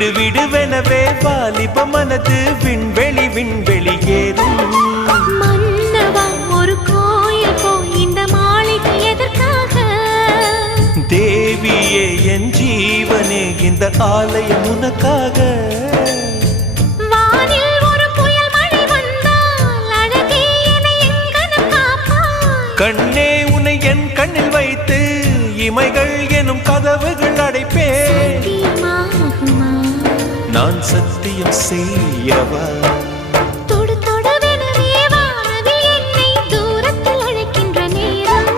விடுவிடுவெனவே வாலிப மனது விண்வெளி விண்வெளி ஏறும். மன்னவா ஒரு கோயில் போய் இந்த மாளிகை எதற்காக? தேவியே என் ஜீவனே இந்த ஆலயம் உனக்காக. வானில் ஒரு புயல் மழை வந்தால் அழகே என்னை எங்கனம் காப்பாய். கண்ணே உன்னை என் கண்ணில் வைத்து இமைகள் எனும் கதவுகள் அடைப்பேன். நான் சத்தியம் செய்யவா? தொடு தொடுவெனவே வானவில் என்னை தூரத்தில் அழைக்கின்ற நேரம்.